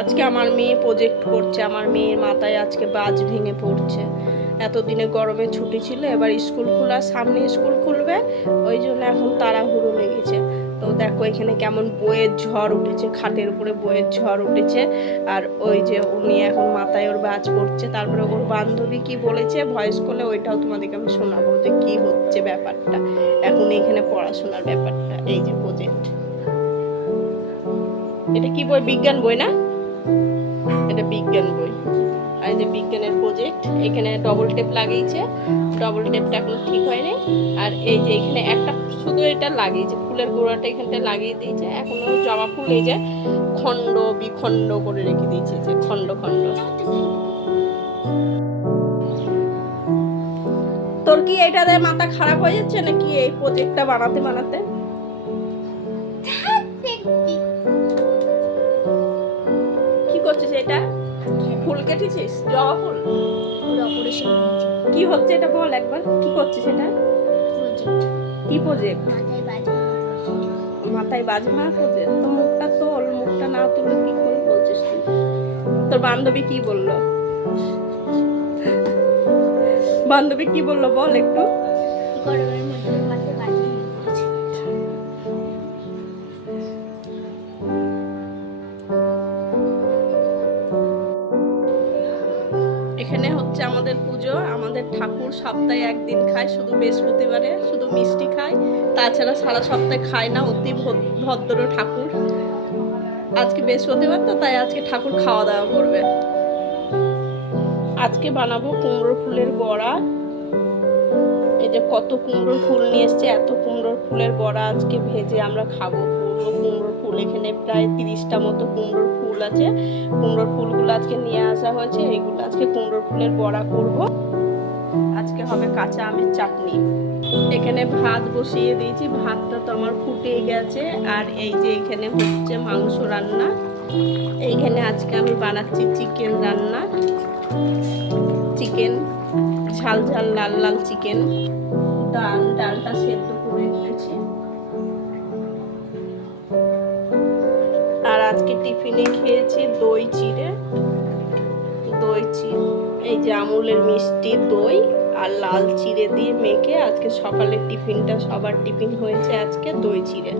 আজকে আমার মেয়ে প্রজেক্ট করছে, আমার মেয়ের মাথায় আজকে বাজ ভেঙে পড়ছে। এতদিনে গরমে ছুটি ছিল, এবার স্কুল খোলার সামনে স্কুল খুলবে, ওই জন্য এখন তাড়াহুড়ো লেগেছে। তো দেখো এখানে কেমন বইয়ের ঝড় উঠেছে, খাটের উপরে বইয়ের ঝড় উঠেছে। আর ওই যে উনি এখন মাথায় ওর বাজ পড়ছে, তারপরে ওর বান্ধবী কি বলেছে ভয়েস কলে, ওইটাও তোমাদেরকে আমি শোনাবো যে কি হচ্ছে ব্যাপারটা এখন এখানে পড়াশোনার ব্যাপারটা। এই যে প্রজেক্ট, এটা কি বই? বিজ্ঞান বই না? এটা বিজ্ঞান বই। আর এই যে বিজ্ঞানের প্রজেক্ট, এখানে ডবল টেপ লাগিয়েছে, ডবল টেপটা এখনো ঠিক হয়নি। আর এই যে এখানে একটা শুধু এটা লাগিয়েছে, ফুলের গোড়াটা এখানটা লাগিয়ে দিয়েছে, এখনো জবা ফুল এই যে খণ্ড বিখণ্ড করে রেখে দিয়েছে, যে খণ্ড খণ্ড। তোর কি এটাতে মাথা খারাপ হয়ে যাচ্ছে নাকি এই প্রজেক্টটা বানাতে বানাতে? কি করছিস এটা? ফুল কেটেছিস? জবা ফুল? কি হচ্ছে এটা বল একবার, কি করছিস এটা? কি প্রজেক্ট? মাথায় বাজ ভাঙা প্রজেক্ট? তো মুখটা তোল, মুখটা না তুলে কি করে বলছিস তুই? তোর বান্ধবী কি বললো? বান্ধবী কি বললো বল একটু। এখানে হচ্ছে আমাদের পুজো, আমাদের ঠাকুর সপ্তাহে একদিন খায়, শুধু বৃহস্পতিবারে শুধু মিষ্টি খায়, তাছাড়া সারা সপ্তাহে খায় না। অতি ভদ্র ঠাকুর। আজকে বৃহস্পতিবার তো, তাই আজকে ঠাকুর খাওয়া দাওয়া করবে। আজকে বানাবো কুমড়ো ফুলের বড়া। এই যে কত কুমড়োর ফুল নিয়ে এসছে, এত কুমড়োর ফুলের বড়া আজকে ভেজে আমরা খাবো। পুরো কুমড়োর ফুল, এখানে প্রায় 30টা মতো কুমড়োর ফুল আছে। কুমড়োর ফুলগুলো আজকে নিয়ে আসা হয়েছে, এইগুলো আজকে কুমড়োর ফুলের বড়া করব। আজকে হবে কাঁচা আমের চাটনি। এখানে ভাত বসিয়ে দিয়েছি, ভাতটা তো আমার ফুটে গেছে। আর এই যে এখানে হচ্ছে মাংস রান্না। এইখানে আজকে আমি বানাচ্ছি চিকেন রান্না, চিকেন ঝাল ঝাল লাল লাল চিকেন। ডালটা সেদ্ধ করে নিয়েছি। আর আজকে টিফিনে খেয়েছি দই চিড়ে। এই যে আমুলের মিষ্টি দই আর লাল চিড়ে দিয়ে মেখে আজকে সকালের টিফিনটা, সবার টিফিন হয়েছে আজকে দই চিড়ে।